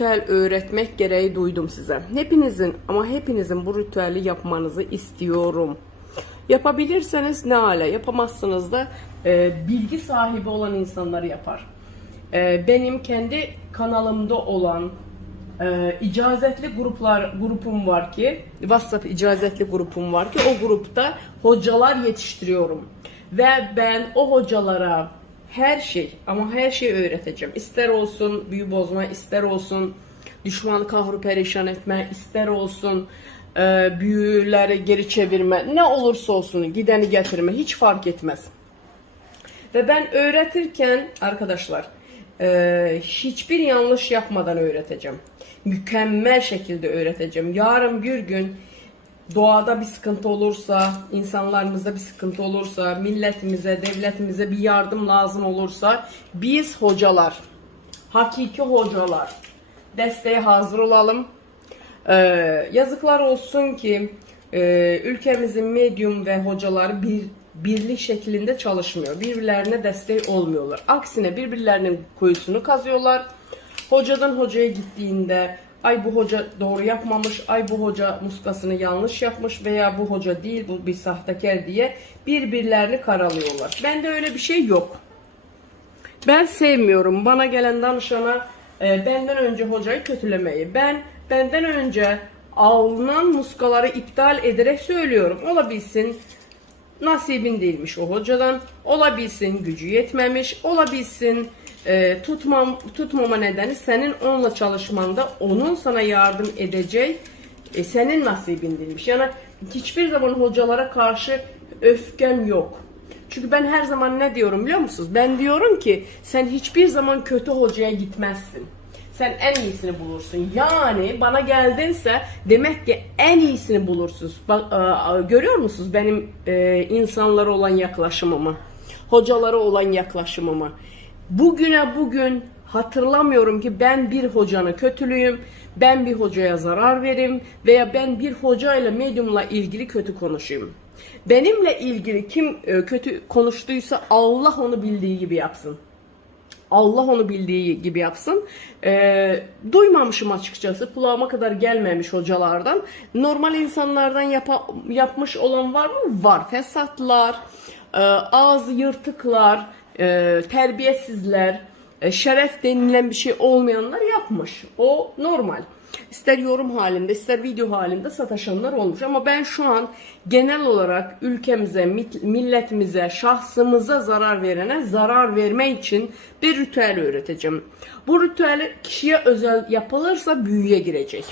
ritüel öğretmek gereği duydum size. Hepinizin ama hepinizin bu ritüeli yapmanızı istiyorum. Yapabilirseniz ne ala, yapamazsınız da e, bilgi sahibi olan insanlar yapar. E, benim kendi kanalımda olan e, icazetli gruplar grupum var ki WhatsApp icazetli grupum var ki o grupta hocalar yetiştiriyorum ve ben o hocalara her şey ama her şeyi öğreteceğim. İster olsun büyü bozma, ister olsun düşmanı kahru perişan etme, ister olsun e, büyüleri geri çevirme, ne olursa olsun gideni getirme hiç fark etmez. Ve ben öğretirken arkadaşlar e, hiçbir yanlış yapmadan öğreteceğim. Mükemmel şekilde öğreteceğim. Yarın bir gün doğada bir sıkıntı olursa, insanlarımızda bir sıkıntı olursa, milletimize, devletimize bir yardım lazım olursa biz hocalar, hakiki hocalar desteğe hazır olalım. Ee, yazıklar olsun ki e, ülkemizin medyum ve hocaları bir birlik şeklinde çalışmıyor. Birbirlerine destek olmuyorlar. Aksine birbirlerinin kuyusunu kazıyorlar. Hocadan hocaya gittiğinde ay bu hoca doğru yapmamış, ay bu hoca muskasını yanlış yapmış veya bu hoca değil bu bir sahtekar diye birbirlerini karalıyorlar. Bende öyle bir şey yok. Ben sevmiyorum bana gelen danışana e, benden önce hocayı kötülemeyi. Ben benden önce alınan muskaları iptal ederek söylüyorum. Olabilsin nasibin değilmiş o hocadan. Olabilsin gücü yetmemiş. Olabilsin e, tutmam, tutmama nedeni senin onunla çalışmanda onun sana yardım edeceği e, senin nasibin değilmiş. Yani hiçbir zaman hocalara karşı öfkem yok. Çünkü ben her zaman ne diyorum biliyor musunuz? Ben diyorum ki sen hiçbir zaman kötü hocaya gitmezsin. Sen en iyisini bulursun. Yani bana geldinse demek ki en iyisini bulursunuz. Bak, e, görüyor musunuz benim e, insanlara olan yaklaşımımı? Hocalara olan yaklaşımımı? Bugüne bugün hatırlamıyorum ki ben bir hocanı kötülüyüm, ben bir hocaya zarar verim veya ben bir hocayla medyumla ilgili kötü konuşayım. Benimle ilgili kim e, kötü konuştuysa Allah onu bildiği gibi yapsın. Allah onu bildiği gibi yapsın. Ee, duymamışım açıkçası. Kulağıma kadar gelmemiş hocalardan. Normal insanlardan yapa, yapmış olan var mı? Var. Fesatlar, e, ağzı yırtıklar, e, terbiyesizler, e, şeref denilen bir şey olmayanlar yapmış. O normal. İster yorum halinde, ister video halinde sataşanlar olmuş. Ama ben şu an genel olarak ülkemize, milletimize, şahsımıza zarar verene zarar verme için bir ritüel öğreteceğim. Bu ritüel kişiye özel yapılırsa büyüye girecek.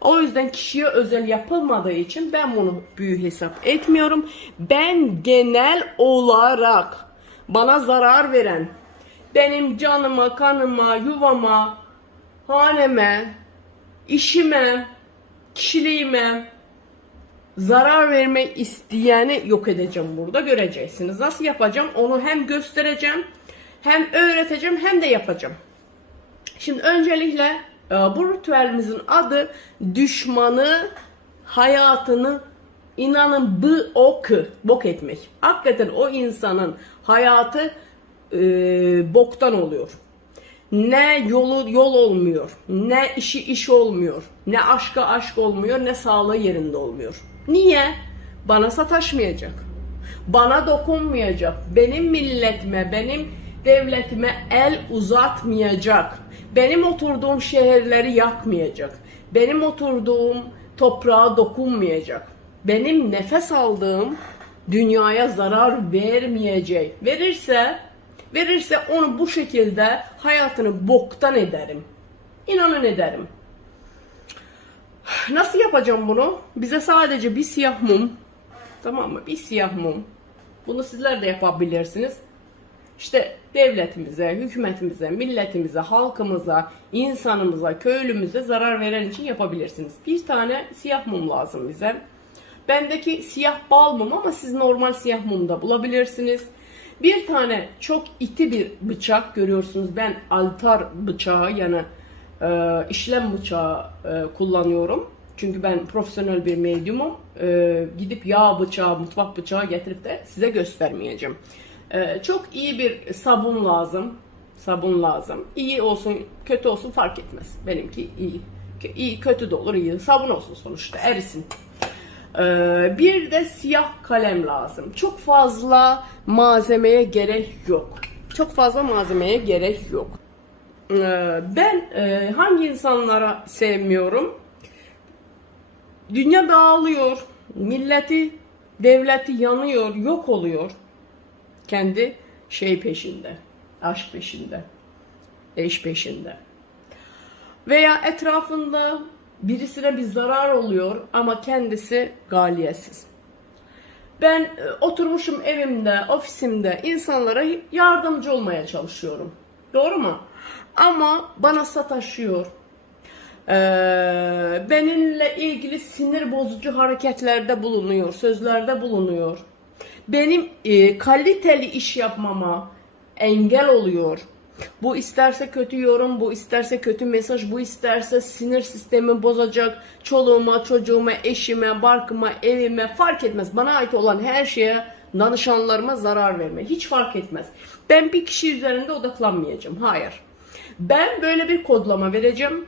O yüzden kişiye özel yapılmadığı için ben bunu büyü hesap etmiyorum. Ben genel olarak bana zarar veren, benim canıma, kanıma, yuvama, haneme, işime, kişiliğime zarar vermek isteyeni yok edeceğim burada göreceksiniz. Nasıl yapacağım onu hem göstereceğim hem öğreteceğim hem de yapacağım. Şimdi öncelikle e, bu ritüelimizin adı düşmanı hayatını inanın bu ok bok etmek. Hakikaten o insanın hayatı e, boktan oluyor. Ne yolu yol olmuyor, ne işi iş olmuyor, ne aşka aşk olmuyor, ne sağlığı yerinde olmuyor. Niye? Bana sataşmayacak. Bana dokunmayacak. Benim milletime, benim devletime el uzatmayacak. Benim oturduğum şehirleri yakmayacak. Benim oturduğum toprağa dokunmayacak. Benim nefes aldığım dünyaya zarar vermeyecek. Verirse verirse onu bu şekilde hayatını boktan ederim. İnanın ederim. Nasıl yapacağım bunu? Bize sadece bir siyah mum, tamam mı? Bir siyah mum. Bunu sizler de yapabilirsiniz. İşte devletimize, hükümetimize, milletimize, halkımıza, insanımıza, köylümüze zarar veren için yapabilirsiniz. Bir tane siyah mum lazım bize. Bendeki siyah bal mum ama siz normal siyah mum da bulabilirsiniz. Bir tane çok iti bir bıçak görüyorsunuz. Ben altar bıçağı yani e, işlem bıçağı e, kullanıyorum. Çünkü ben profesyonel bir medyumum. E, gidip yağ bıçağı, mutfak bıçağı getirip de size göstermeyeceğim. E, çok iyi bir sabun lazım. Sabun lazım. İyi olsun, kötü olsun fark etmez. Benimki iyi. İyi kötü de olur, iyi. Sabun olsun sonuçta, erisin. Ee, bir de siyah kalem lazım. Çok fazla malzemeye gerek yok. Çok fazla malzemeye gerek yok. Ee, ben e, hangi insanlara sevmiyorum? Dünya dağılıyor, milleti, devleti yanıyor, yok oluyor. Kendi şey peşinde, aşk peşinde, eş peşinde. Veya etrafında birisine bir zarar oluyor ama kendisi galiyetsiz. Ben e, oturmuşum evimde, ofisimde insanlara yardımcı olmaya çalışıyorum. Doğru mu? Ama bana sataşıyor. Ee, benimle ilgili sinir bozucu hareketlerde bulunuyor, sözlerde bulunuyor. Benim e, kaliteli iş yapmama engel oluyor. Bu isterse kötü yorum, bu isterse kötü mesaj, bu isterse sinir sistemi bozacak. Çoluğuma, çocuğuma, eşime, barkıma, evime fark etmez. Bana ait olan her şeye danışanlarıma zarar verme. Hiç fark etmez. Ben bir kişi üzerinde odaklanmayacağım. Hayır. Ben böyle bir kodlama vereceğim.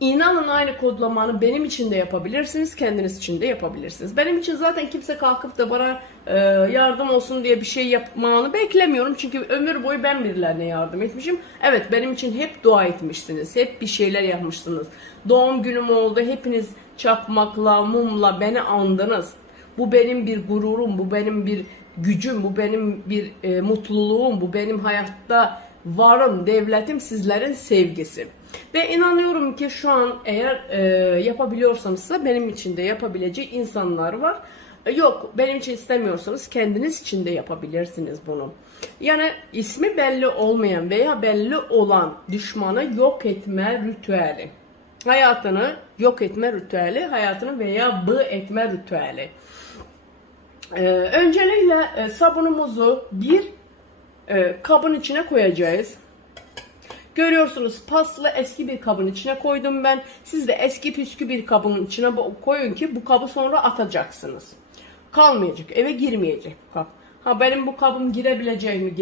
İnanın aynı kodlamanı benim için de yapabilirsiniz, kendiniz için de yapabilirsiniz. Benim için zaten kimse kalkıp da bana e, yardım olsun diye bir şey yapmanı beklemiyorum. Çünkü ömür boyu ben birilerine yardım etmişim. Evet benim için hep dua etmişsiniz, hep bir şeyler yapmışsınız. Doğum günüm oldu, hepiniz çakmakla, mumla beni andınız. Bu benim bir gururum, bu benim bir gücüm, bu benim bir e, mutluluğum, bu benim hayatta varım, devletim sizlerin sevgisi. Ve inanıyorum ki şu an eğer e, yapabiliyorsanız da benim için de yapabileceği insanlar var. E, yok benim için istemiyorsanız kendiniz için de yapabilirsiniz bunu. Yani ismi belli olmayan veya belli olan düşmanı yok etme ritüeli. Hayatını yok etme ritüeli, hayatını veya bı etme ritüeli. Ee, öncelikle e, sabunumuzu bir e, kabın içine koyacağız. Görüyorsunuz paslı eski bir kabın içine koydum ben. Siz de eski püskü bir kabın içine koyun ki bu kabı sonra atacaksınız. Kalmayacak, eve girmeyecek bu kap. Ha benim bu kabım girebileceği mi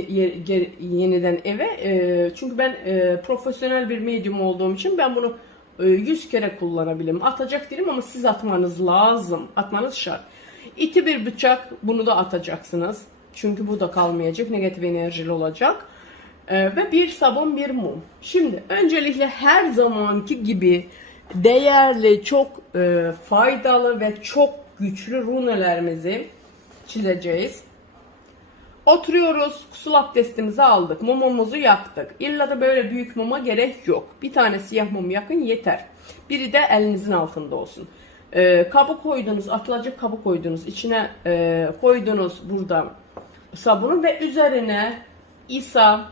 yeniden eve? E, çünkü ben e, profesyonel bir medyum olduğum için ben bunu e, 100 kere kullanabilirim. Atacak değilim ama siz atmanız lazım. Atmanız şart. İti bir bıçak bunu da atacaksınız. Çünkü bu da kalmayacak. Negatif enerjili olacak. Ee, ve bir sabun bir mum. Şimdi öncelikle her zamanki gibi değerli, çok e, faydalı ve çok güçlü runelerimizi çizeceğiz. Oturuyoruz, kusul abdestimizi aldık, mumumuzu yaktık. İlla da böyle büyük muma gerek yok. Bir tane siyah mum yakın yeter. Biri de elinizin altında olsun. Ee, kabı koydunuz, atılacak kabı koydunuz. İçine e, koydunuz burada sabunu ve üzerine İsa,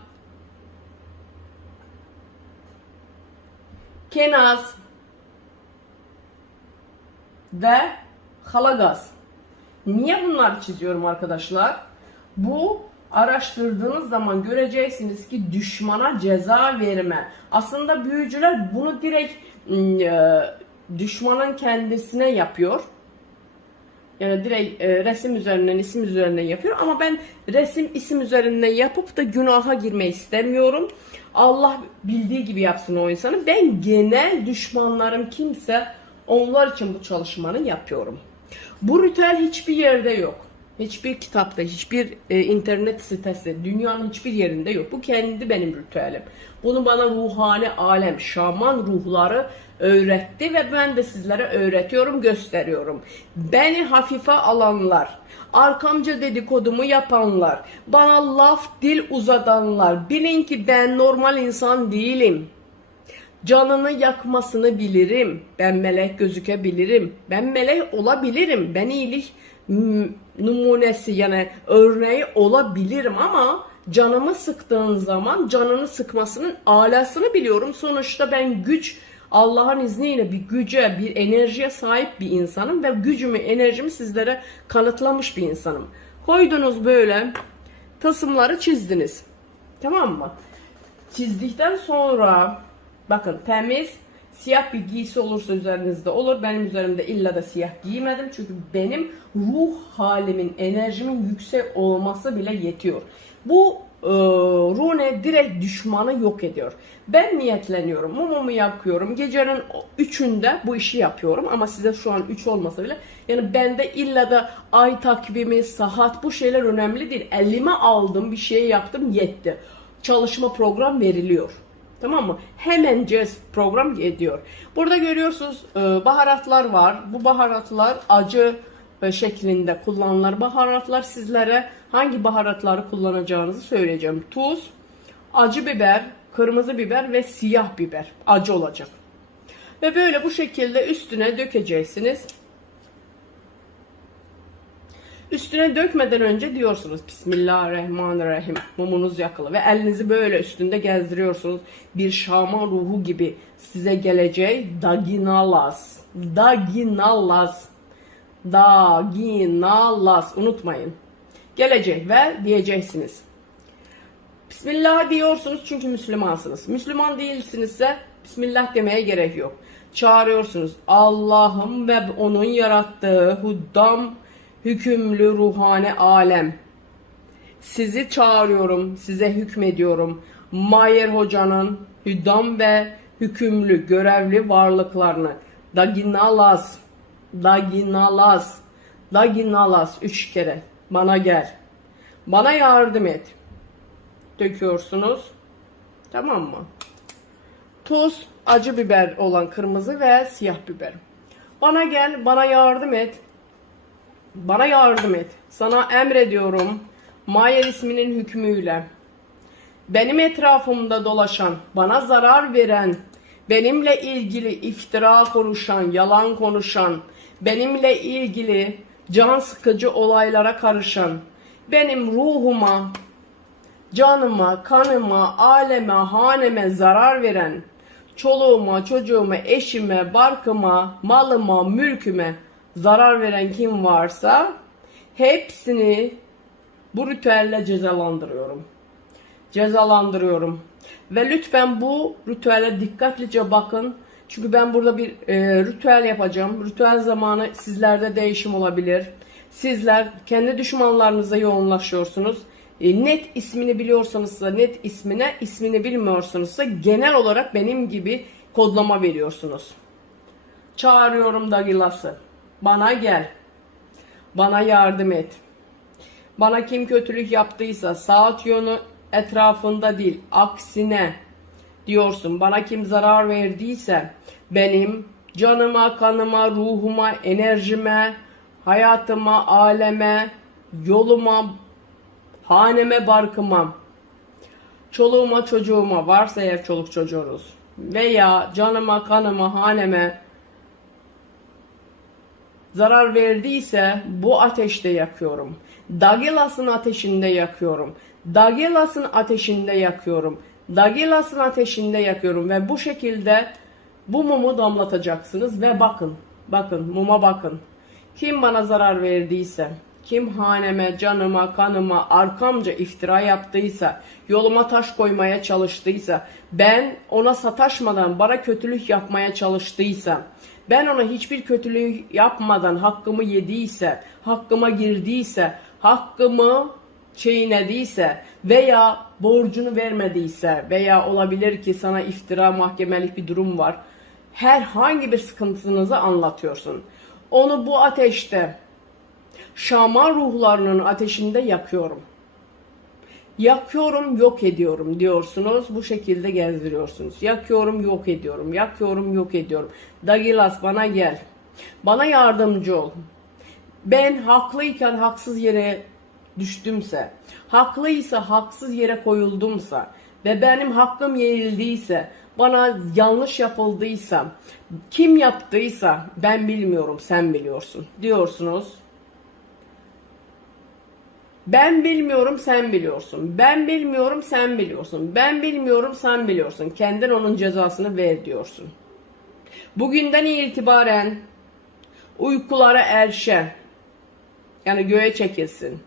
Kenaz ve Halagaz. Niye bunları çiziyorum arkadaşlar? Bu araştırdığınız zaman göreceksiniz ki düşmana ceza verme. Aslında büyücüler bunu direkt e, düşmanın kendisine yapıyor. Yani direkt e, resim üzerinden, isim üzerinden yapıyor. Ama ben resim, isim üzerinden yapıp da günaha girmeyi istemiyorum. Allah bildiği gibi yapsın o insanı. Ben genel düşmanlarım kimse onlar için bu çalışmanı yapıyorum. Bu ritüel hiçbir yerde yok. Hiçbir kitapta, hiçbir e, internet sitesi, dünyanın hiçbir yerinde yok. Bu kendi benim ritüelim. Bunu bana ruhani alem, şaman ruhları öğretti ve ben de sizlere öğretiyorum, gösteriyorum. Beni hafife alanlar, arkamca dedikodumu yapanlar, bana laf dil uzatanlar, bilin ki ben normal insan değilim. Canını yakmasını bilirim. Ben melek gözükebilirim. Ben melek olabilirim. Ben iyilik numunesi yani örneği olabilirim ama canımı sıktığın zaman canını sıkmasının alasını biliyorum. Sonuçta ben güç Allah'ın izniyle bir güce, bir enerjiye sahip bir insanım ve gücümü, enerjimi sizlere kanıtlamış bir insanım. Koydunuz böyle tasımları çizdiniz. Tamam mı? Çizdikten sonra bakın temiz siyah bir giysi olursa üzerinizde olur. Benim üzerimde illa da siyah giymedim. Çünkü benim ruh halimin, enerjimin yüksek olması bile yetiyor. Bu e, Rune direkt düşmanı yok ediyor. Ben niyetleniyorum, mumumu yakıyorum. Gecenin üçünde bu işi yapıyorum ama size şu an üç olmasa bile yani bende illa da ay takvimi, saat bu şeyler önemli değil. Elime aldım bir şey yaptım yetti. Çalışma program veriliyor. Tamam mı? Hemence program ediyor. Burada görüyorsunuz e, baharatlar var. Bu baharatlar acı şeklinde kullanılır. Baharatlar sizlere hangi baharatları kullanacağınızı söyleyeceğim. Tuz, acı biber, kırmızı biber ve siyah biber. Acı olacak. Ve böyle bu şekilde üstüne dökeceksiniz. Üstüne dökmeden önce diyorsunuz Bismillahirrahmanirrahim. Mumunuz yakılı ve elinizi böyle üstünde gezdiriyorsunuz. Bir şaman ruhu gibi size geleceği Daginalas. Daginalas. Daginalas. Unutmayın. Gelecek ve diyeceksiniz. Bismillah diyorsunuz çünkü Müslümansınız. Müslüman değilsinizse Bismillah demeye gerek yok. Çağırıyorsunuz. Allah'ım ve onun yarattığı huddam hükümlü ruhani alem. Sizi çağırıyorum, size hükmediyorum. Mayer hocanın hüddam ve hükümlü görevli varlıklarını Daginalas, Daginalas, Daginalas üç kere bana gel. Bana yardım et döküyorsunuz. Tamam mı? Tuz, acı biber olan kırmızı ve siyah biber. Bana gel, bana yardım et. Bana yardım et. Sana emrediyorum. Mayer isminin hükmüyle. Benim etrafımda dolaşan, bana zarar veren, benimle ilgili iftira konuşan, yalan konuşan, benimle ilgili can sıkıcı olaylara karışan, benim ruhuma, canıma, kanıma, aleme, haneme zarar veren, çoluğuma, çocuğuma, eşime, barkıma, malıma, mülküme zarar veren kim varsa hepsini bu ritüelle cezalandırıyorum. Cezalandırıyorum. Ve lütfen bu ritüele dikkatlice bakın. Çünkü ben burada bir e, ritüel yapacağım. Ritüel zamanı sizlerde değişim olabilir. Sizler kendi düşmanlarınıza yoğunlaşıyorsunuz. E, net ismini biliyorsanız da net ismine, ismini bilmiyorsanız da genel olarak benim gibi kodlama veriyorsunuz. Çağırıyorum Dagilası. Bana gel. Bana yardım et. Bana kim kötülük yaptıysa saat yönü etrafında değil aksine diyorsun. Bana kim zarar verdiyse benim canıma, kanıma, ruhuma, enerjime, hayatıma, aleme, yoluma, haneme, barkıma, çoluğuma, çocuğuma varsa eğer çoluk çocuğunuz veya canıma, kanıma, haneme zarar verdiyse bu ateşte yakıyorum. Dagilas'ın ateşinde yakıyorum. Dagilas'ın ateşinde yakıyorum. Dagilas'ın ateşinde yakıyorum ve bu şekilde bu mumu damlatacaksınız ve bakın, bakın muma bakın. Kim bana zarar verdiyse, kim haneme, canıma, kanıma, arkamca iftira yaptıysa, yoluma taş koymaya çalıştıysa, ben ona sataşmadan bana kötülük yapmaya çalıştıysa, ben ona hiçbir kötülük yapmadan hakkımı yediyse, hakkıma girdiyse, hakkımı çiğnediyse veya borcunu vermediyse veya olabilir ki sana iftira mahkemelik bir durum var. Herhangi bir sıkıntınızı anlatıyorsun. Onu bu ateşte şaman ruhlarının ateşinde yakıyorum. Yakıyorum, yok ediyorum diyorsunuz. Bu şekilde gezdiriyorsunuz. Yakıyorum, yok ediyorum. Yakıyorum, yok ediyorum. Dagilas bana gel. Bana yardımcı ol. Ben haklıyken haksız yere düştümse, haklıysa haksız yere koyuldumsa ve benim hakkım yenildiyse, bana yanlış yapıldıysa, kim yaptıysa ben bilmiyorum, sen biliyorsun diyorsunuz. Ben bilmiyorum sen biliyorsun. Ben bilmiyorum sen biliyorsun. Ben bilmiyorum sen biliyorsun. Kendin onun cezasını ver diyorsun. Bugünden itibaren uykulara erşe. Yani göğe çekilsin.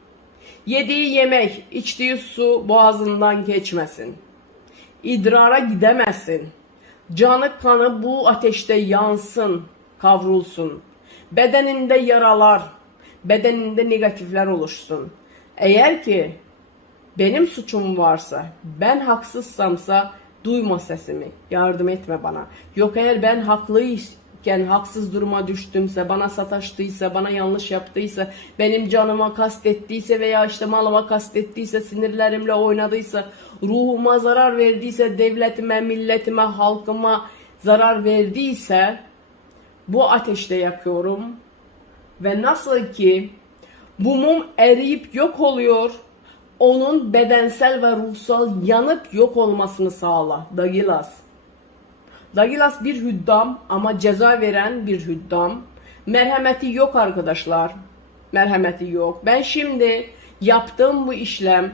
Yediği yemek, içtiği su boğazından geçmesin. İdrara gidemezsin. Canı kanı bu ateşte yansın, kavrulsun. Bedeninde yaralar, bedeninde negatifler oluşsun. Eğer ki Benim suçum varsa, ben haksızsamsa duyma sesimi, yardım etme bana. Yok eğer ben haklıyken haksız duruma düştümse, bana sataştıysa, bana yanlış yaptıysa, benim canıma kastettiyse veya işte malıma kastettiyse, sinirlerimle oynadıysa, ruhuma zarar verdiyse, devletime, milletime, halkıma zarar verdiyse, bu ateşte yakıyorum. Ve nasıl ki bu mum eriyip yok oluyor, onun bedensel ve ruhsal yanıp yok olmasını sağla. Dagilas. Dagilas bir hüddam ama ceza veren bir hüddam. Merhameti yok arkadaşlar. Merhameti yok. Ben şimdi yaptığım bu işlem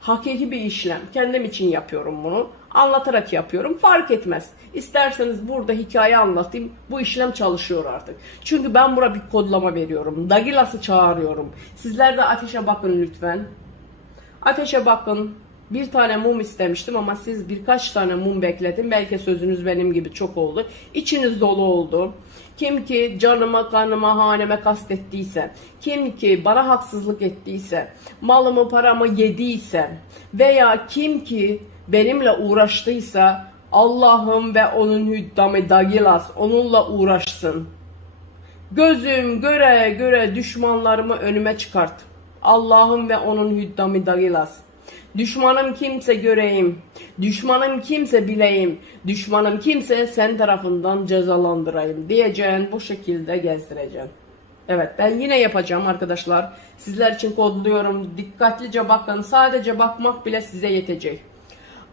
hakiki bir işlem. Kendim için yapıyorum bunu. Anlatarak yapıyorum. Fark etmez. İsterseniz burada hikaye anlatayım. Bu işlem çalışıyor artık. Çünkü ben buna bir kodlama veriyorum. Dagilas'ı çağırıyorum. Sizler de ateşe bakın lütfen. Ateşe bakın. Bir tane mum istemiştim ama siz birkaç tane mum bekledin. Belki sözünüz benim gibi çok oldu. İçiniz dolu oldu. Kim ki canıma, kanıma, haneme kastettiyse, kim ki bana haksızlık ettiyse, malımı, paramı yediyse veya kim ki benimle uğraştıysa Allah'ım ve onun hüddamı Dagilas onunla uğraşsın. Gözüm göre göre düşmanlarımı önüme çıkart. Allah'ım ve onun hüddamı Dagilas. Düşmanım kimse göreyim. Düşmanım kimse bileyim. Düşmanım kimse sen tarafından cezalandırayım diyeceğin bu şekilde gezdireceğim. Evet ben yine yapacağım arkadaşlar. Sizler için kodluyorum. Dikkatlice bakın. Sadece bakmak bile size yetecek.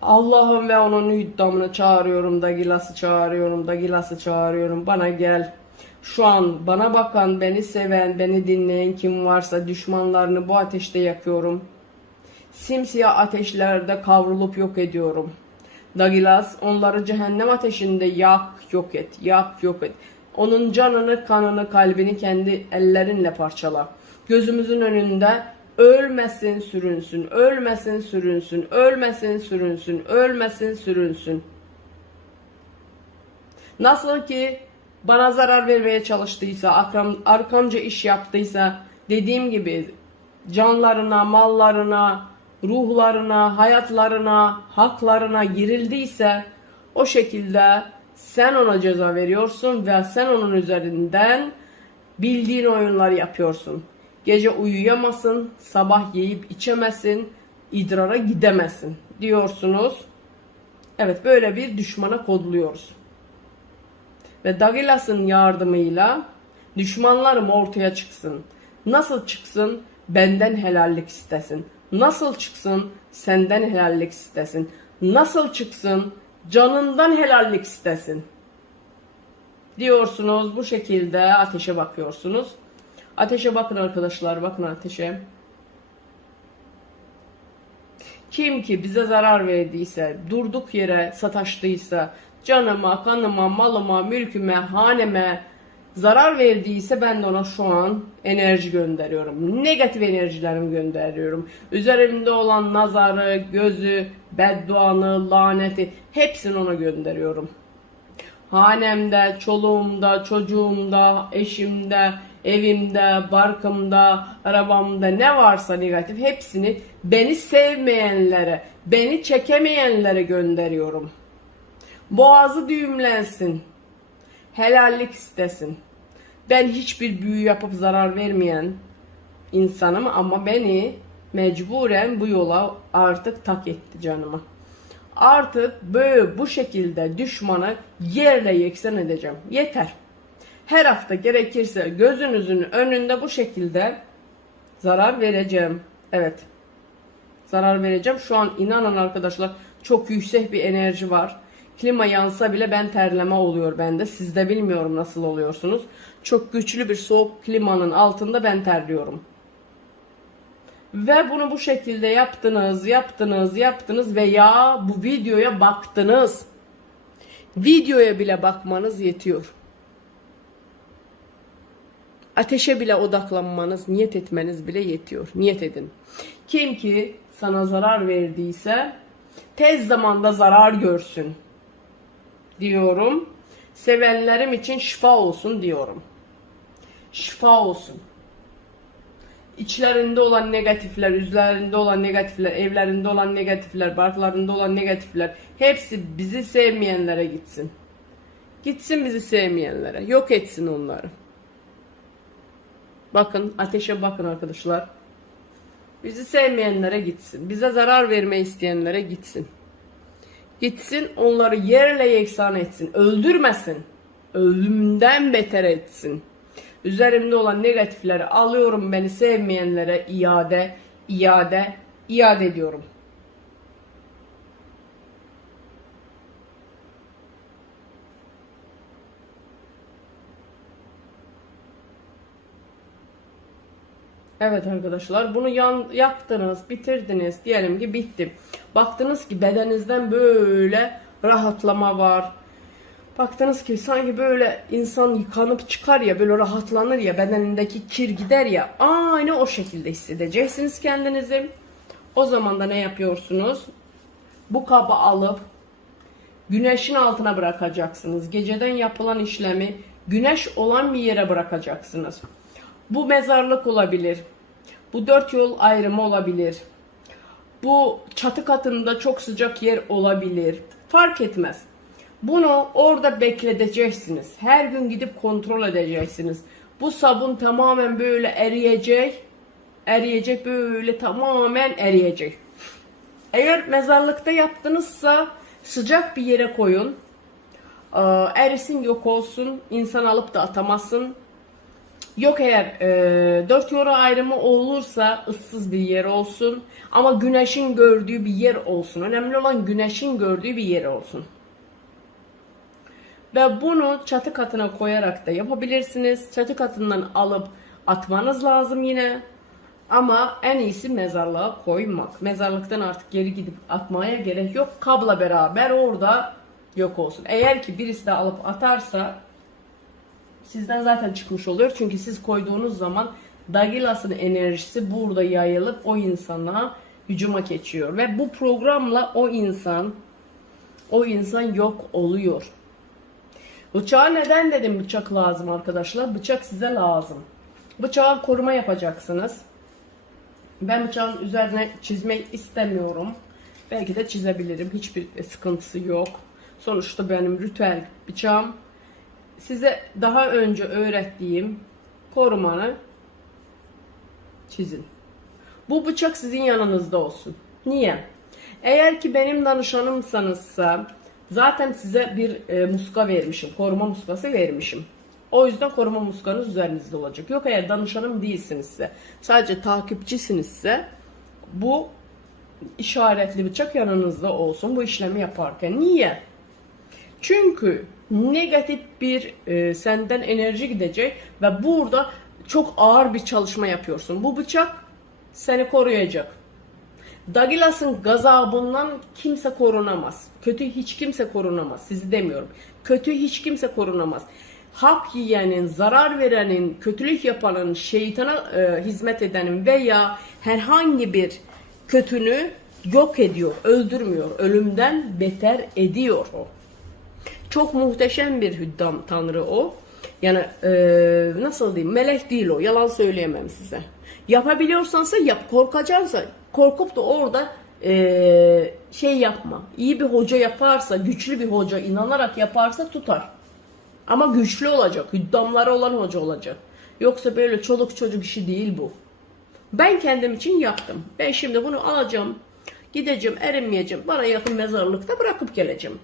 Allah'ım ve onun hüddamını çağırıyorum. Dagilas'ı çağırıyorum. Dagilas'ı çağırıyorum. Bana gel. Şu an bana bakan, beni seven, beni dinleyen kim varsa düşmanlarını bu ateşte yakıyorum. Simsiyah ateşlerde kavrulup yok ediyorum. Dagilas onları cehennem ateşinde yak yok et, yak yok et. Onun canını, kanını, kalbini kendi ellerinle parçala. Gözümüzün önünde ölmesin sürünsün, ölmesin sürünsün, ölmesin sürünsün, ölmesin sürünsün. Nasıl ki bana zarar vermeye çalıştıysa, akram, arkamca iş yaptıysa, dediğim gibi canlarına, mallarına, ruhlarına, hayatlarına, haklarına girildiyse o şekilde sen ona ceza veriyorsun ve sen onun üzerinden bildiğin oyunlar yapıyorsun. Gece uyuyamasın, sabah yiyip içemesin, idrara gidemesin diyorsunuz. Evet böyle bir düşmana kodluyoruz. Ve Dagilas'ın yardımıyla düşmanlarım ortaya çıksın. Nasıl çıksın? Benden helallik istesin. Nasıl çıksın? Senden helallik istesin. Nasıl çıksın? Canından helallik istesin. Diyorsunuz bu şekilde ateşe bakıyorsunuz. Ateşe bakın arkadaşlar bakın ateşe. Kim ki bize zarar verdiyse, durduk yere sataştıysa, canıma, kanıma, malıma, mülküme, haneme zarar verdiyse ben de ona şu an enerji gönderiyorum. Negatif enerjilerimi gönderiyorum. Üzerimde olan nazarı, gözü, bedduanı, laneti hepsini ona gönderiyorum. Hanemde, çoluğumda, çocuğumda, eşimde, evimde, barkımda, arabamda ne varsa negatif hepsini beni sevmeyenlere, beni çekemeyenlere gönderiyorum. Boğazı düğümlensin. Helallik istesin. Ben hiçbir büyü yapıp zarar vermeyen insanım ama beni mecburen bu yola artık tak etti canıma. Artık böyle bu şekilde düşmanı yerle yeksen edeceğim. Yeter. Her hafta gerekirse gözünüzün önünde bu şekilde zarar vereceğim. Evet. Zarar vereceğim. Şu an inanın arkadaşlar çok yüksek bir enerji var. Klima yansa bile ben terleme oluyor bende. Sizde bilmiyorum nasıl oluyorsunuz. Çok güçlü bir soğuk klimanın altında ben terliyorum. Ve bunu bu şekilde yaptınız, yaptınız, yaptınız veya bu videoya baktınız. Videoya bile bakmanız yetiyor. Ateşe bile odaklanmanız, niyet etmeniz bile yetiyor. Niyet edin. Kim ki sana zarar verdiyse tez zamanda zarar görsün diyorum. Sevenlerim için şifa olsun diyorum. Şifa olsun. içlerinde olan negatifler, üzerlerinde olan negatifler, evlerinde olan negatifler, barklarında olan negatifler hepsi bizi sevmeyenlere gitsin. Gitsin bizi sevmeyenlere. Yok etsin onları. Bakın ateşe bakın arkadaşlar. Bizi sevmeyenlere gitsin. Bize zarar verme isteyenlere gitsin. Gitsin onları yerle yeksan etsin. Öldürmesin. Ölümden beter etsin. Üzerimde olan negatifleri alıyorum beni sevmeyenlere iade, iade, iade ediyorum. Evet arkadaşlar bunu yan, yaktınız, bitirdiniz. Diyelim ki bitti. Baktınız ki bedeninizden böyle rahatlama var. Baktınız ki sanki böyle insan yıkanıp çıkar ya böyle rahatlanır ya bedenindeki kir gider ya aynı o şekilde hissedeceksiniz kendinizi. O zaman da ne yapıyorsunuz? Bu kabı alıp güneşin altına bırakacaksınız. Geceden yapılan işlemi güneş olan bir yere bırakacaksınız. Bu mezarlık olabilir. Bu dört yol ayrımı olabilir. Bu çatı katında çok sıcak yer olabilir. Fark etmez. Bunu orada bekleteceksiniz. Her gün gidip kontrol edeceksiniz. Bu sabun tamamen böyle eriyecek. Eriyecek böyle tamamen eriyecek. Eğer mezarlıkta yaptınızsa sıcak bir yere koyun. Ee, Erisin yok olsun. İnsan alıp da atamasın. Yok eğer e, dört yora ayrımı olursa ıssız bir yer olsun. Ama güneşin gördüğü bir yer olsun. Önemli olan güneşin gördüğü bir yer olsun. Ve bunu çatı katına koyarak da yapabilirsiniz. Çatı katından alıp atmanız lazım yine. Ama en iyisi mezarlığa koymak. Mezarlıktan artık geri gidip atmaya gerek yok. Kabla beraber orada yok olsun. Eğer ki birisi de alıp atarsa sizden zaten çıkmış oluyor. Çünkü siz koyduğunuz zaman Dagilas'ın enerjisi burada yayılıp o insana hücuma geçiyor. Ve bu programla o insan o insan yok oluyor. Bıçağa neden dedim bıçak lazım arkadaşlar? Bıçak size lazım. Bıçağa koruma yapacaksınız. Ben bıçağın üzerine çizmek istemiyorum. Belki de çizebilirim. Hiçbir sıkıntısı yok. Sonuçta benim ritüel bıçağım. Size daha önce öğrettiğim korumanı çizin. Bu bıçak sizin yanınızda olsun. Niye? Eğer ki benim danışanımsanızsa zaten size bir e, muska vermişim. Koruma muskası vermişim. O yüzden koruma muskanız üzerinizde olacak. Yok eğer danışanım değilsinizse, sadece takipçisinizse bu işaretli bıçak yanınızda olsun bu işlemi yaparken. Niye? Çünkü negatif bir e, senden enerji gidecek ve burada çok ağır bir çalışma yapıyorsun. Bu bıçak seni koruyacak. Dagilas'ın gazabından kimse korunamaz. Kötü hiç kimse korunamaz. Sizi demiyorum. Kötü hiç kimse korunamaz. Hak yiyenin, zarar verenin, kötülük yapanın, şeytana e, hizmet edenin veya herhangi bir kötünü yok ediyor, öldürmüyor. Ölümden beter ediyor o. Çok muhteşem bir hüddam tanrı o. Yani e, nasıl diyeyim melek değil o yalan söyleyemem size. Yapabiliyorsansa yap korkacaksa korkup da orada e, şey yapma. İyi bir hoca yaparsa güçlü bir hoca inanarak yaparsa tutar. Ama güçlü olacak hüddamları olan hoca olacak. Yoksa böyle çoluk çocuk işi değil bu. Ben kendim için yaptım. Ben şimdi bunu alacağım. Gideceğim erinmeyeceğim. Bana yakın mezarlıkta bırakıp geleceğim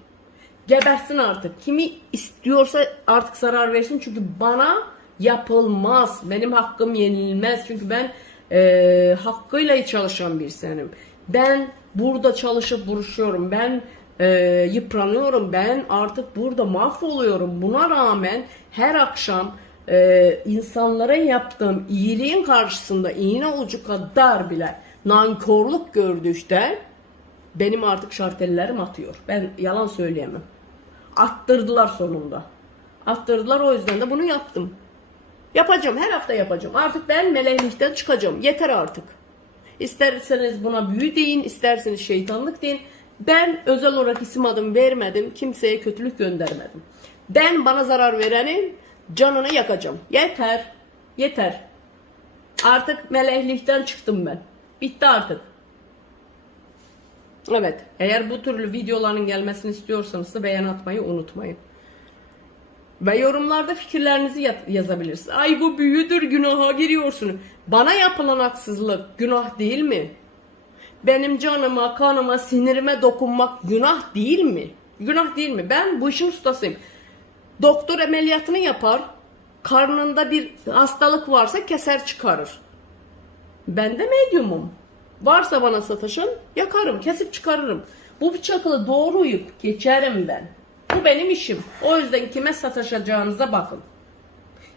gebersin artık. Kimi istiyorsa artık zarar versin. Çünkü bana yapılmaz. Benim hakkım yenilmez. Çünkü ben e, hakkıyla çalışan bir insanım. Ben burada çalışıp buruşuyorum. Ben e, yıpranıyorum. Ben artık burada mahvoluyorum. Buna rağmen her akşam e, insanlara yaptığım iyiliğin karşısında iğne ucu kadar bile nankörlük gördükte benim artık şartellerim atıyor. Ben yalan söyleyemem. Attırdılar sonunda. Attırdılar o yüzden de bunu yaptım. Yapacağım her hafta yapacağım. Artık ben meleklikten çıkacağım. Yeter artık. İsterseniz buna büyü deyin, isterseniz şeytanlık deyin. Ben özel olarak isim adım vermedim. Kimseye kötülük göndermedim. Ben bana zarar verenin canını yakacağım. Yeter. Yeter. Artık meleklikten çıktım ben. Bitti artık. Evet. Eğer bu türlü videoların gelmesini istiyorsanız da beğen atmayı unutmayın. Ve yorumlarda fikirlerinizi ya- yazabilirsiniz. Ay bu büyüdür günaha giriyorsun. Bana yapılan haksızlık günah değil mi? Benim canıma, kanıma, sinirime dokunmak günah değil mi? Günah değil mi? Ben bu işin ustasıyım. Doktor ameliyatını yapar. Karnında bir hastalık varsa keser çıkarır. Ben de medyumum. Varsa bana sataşın yakarım, kesip çıkarırım. Bu bıçakla doğruyup geçerim ben. Bu benim işim. O yüzden kime sataşacağınıza bakın.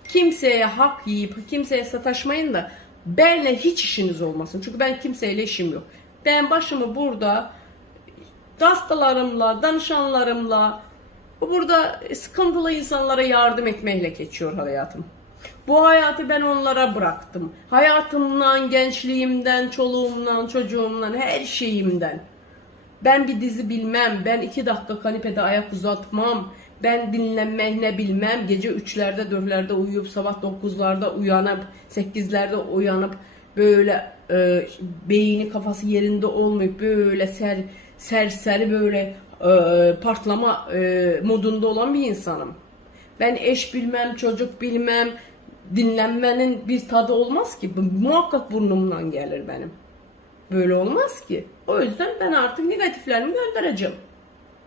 Kimseye hak yiyip kimseye sataşmayın da benle hiç işiniz olmasın. Çünkü ben kimseyle işim yok. Ben başımı burada hastalarımla, danışanlarımla, burada sıkıntılı insanlara yardım etmekle geçiyor hayatım. Bu hayatı ben onlara bıraktım. Hayatımdan, gençliğimden, çoluğumdan, çocuğumdan, her şeyimden. Ben bir dizi bilmem. Ben iki dakika kanepede ayak uzatmam. Ben dinlenmek ne bilmem. Gece üçlerde, dörtlerde uyuyup sabah dokuzlarda uyanıp, sekizlerde uyanıp böyle e, beyni kafası yerinde olmayıp böyle ser, serseri böyle e, partlama e, modunda olan bir insanım. Ben eş bilmem, çocuk bilmem, dinlenmenin bir tadı olmaz ki. Muhakkak burnumdan gelir benim. Böyle olmaz ki. O yüzden ben artık negatiflerimi göndereceğim.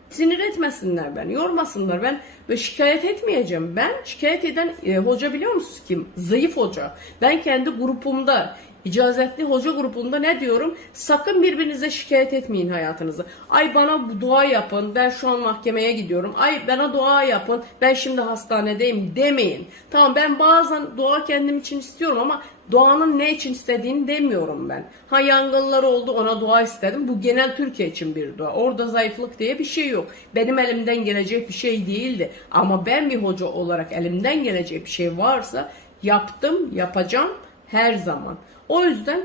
Sinir etmesinler beni, yormasınlar. Ben ve şikayet etmeyeceğim. Ben şikayet eden e, hoca biliyor musunuz kim? Zayıf hoca. Ben kendi grupumda icazetli hoca grubunda ne diyorum? Sakın birbirinize şikayet etmeyin hayatınızı. Ay bana dua yapın. Ben şu an mahkemeye gidiyorum. Ay bana dua yapın. Ben şimdi hastanedeyim demeyin. Tamam ben bazen dua kendim için istiyorum ama Doğanın ne için istediğini demiyorum ben. Ha yangınlar oldu ona dua istedim. Bu genel Türkiye için bir dua. Orada zayıflık diye bir şey yok. Benim elimden gelecek bir şey değildi. Ama ben bir hoca olarak elimden gelecek bir şey varsa yaptım, yapacağım her zaman. O yüzden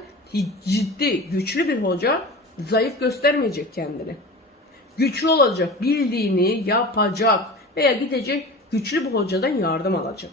ciddi, güçlü bir hoca zayıf göstermeyecek kendini. Güçlü olacak, bildiğini yapacak veya gidecek güçlü bir hocadan yardım alacak.